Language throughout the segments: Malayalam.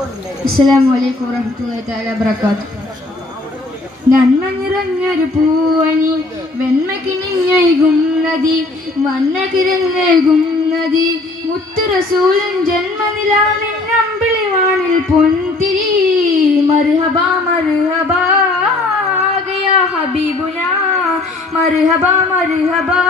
അസ്സലാമു അലൈക്കും വറഹ്മത്തുള്ളാഹി തആല വബറകാതുഹു. നന്മ നിറഞ്ഞൊരു പൂവണി വെണ്മയ്ക്ക് നിന്നൈകും നദി വന്നകിരങ്ങേകും നദി മുത്ത് റസൂലൻ ജന്മനിലാവിൻ അമ്പിളി വാനിൽ പൊൻതിരി മർഹബാ മർഹബാ ഗയാ ഹബീബുനാ മർഹബാ മർഹബാ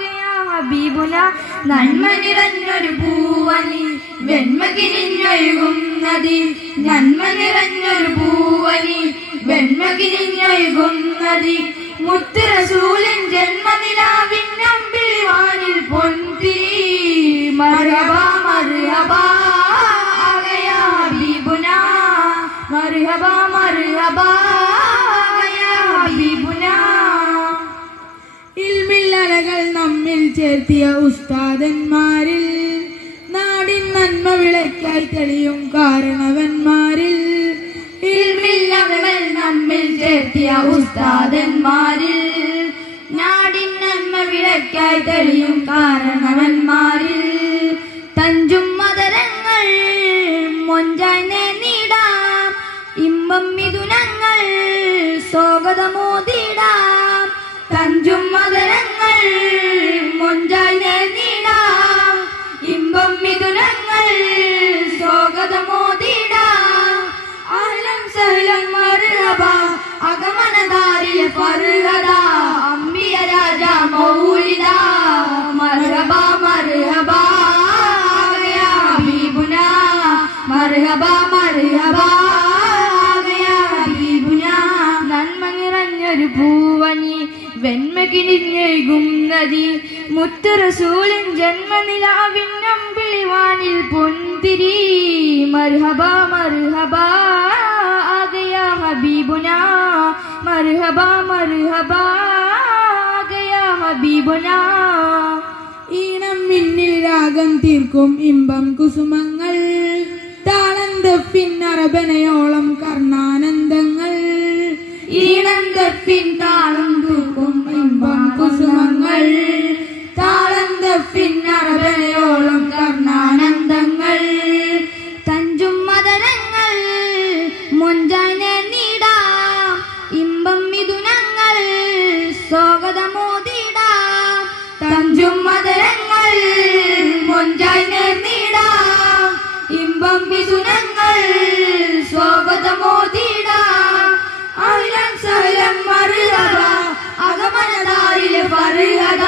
ഗയാ ഹബീബുനാ. നന്മ നിറഞ്ഞൊരു പൂവണി വെണ്മയ്ക്ക് നിന്നൊഴുകും നദി നന്മ നിറഞ്ഞൊരു പൂവണി വെണ്മയ്ക്ക് നിന്നൊഴുകും നദി മുത്ത് റസൂലൻ ജന്മനിലാവിൻ അമ്പിളി വാനിൽ പൊൻതിരി മർഹബാ മർഹബാ ഗയാ ഹബീബുനാ മർഹബാ മർഹബാ ഗയാ ഹബീബുനാ. ഇൽമില്ലലകൾ നമ്മിൽ ചേർത്തിയ ഉസ്താദന്മാരിൽ നാടിൻ നന്മ വിളക്കായി തെളിയും കാരണവന്മാരിൽ ഇൽമില്ലകൾ നമ്മിൽ ചേർത്തിയ ഉസ്താദന്മാരിൽ നാടിൻ നന്മ വിളക്കായി തെളിയും കാരണവന്മാരിൽ തഞ്ചും മദരങ്ങൾ മൊഞ്ചായി നേടാം ഇമ്പം മിഥുനങ്ങൾ സ്വാഗതമോദിടാം തഞ്ചും മദരങ്ങൾ മൊഞ്ചായി നേടാം ഇമ്പം മിഥുനങ്ങൾ സ്വാഗതമോദിടാം അഹ്ലൻ സഹ്ലൻ മർഹബാ അഗമനദാരിൽ ഫർഹദ അംബിയ രാജ മൗലിദ മർഹബാ മർഹബാ ഗയാ ഹബീബുനാ മർഹബാ മർഹബാ ഗയാ ഹബീബുനാ. നന്മ നിറഞ്ഞൊരു പൂവണി വെണ്മയ്ക്ക് നിന്നൊഴുകും നദി മുത്ത് റസൂലിൻ ജന്മനിലാവിൻ അമ്പിളി വാനിൽ പൊൻതിരി മർഹബാ മർഹബാ ഗയാ ഹബീബുനാ മർഹബാ മർഹബാ ഗയാ ഹബീബുനാ. ഈണം മിന്നിൽ രാഗം തീർക്കും ഇമ്പം കുസുമങ്ങൾ താളം തെപ്പിൻ അറബനയോളം കർണാനന്ദങ്ങൾ ഈണം തെപ്പിൻ താളം തൂക്കും ഇമ്പം കുസുമങ്ങൾ താളം തെപ്പിൻ അറബനയോളം കർണാനന്ദങ്ങൾ തഞ്ചും മദനങ്ങൾ മൊഞ്ചായി നേടാം ഇമ്പം മിഥുനങ്ങൾ സ്വാഗതമോദിടാം തഞ്ചും മദനങ്ങൾ മൊഞ്ചായി നേടാം ഇമ്പം മിഥുനങ്ങൾ സ്വാഗതമോദിടാം അഹ്ലൻ സഹ്ലൻ മർഹബാ അഗമനദാരിൽ ഫർഹദ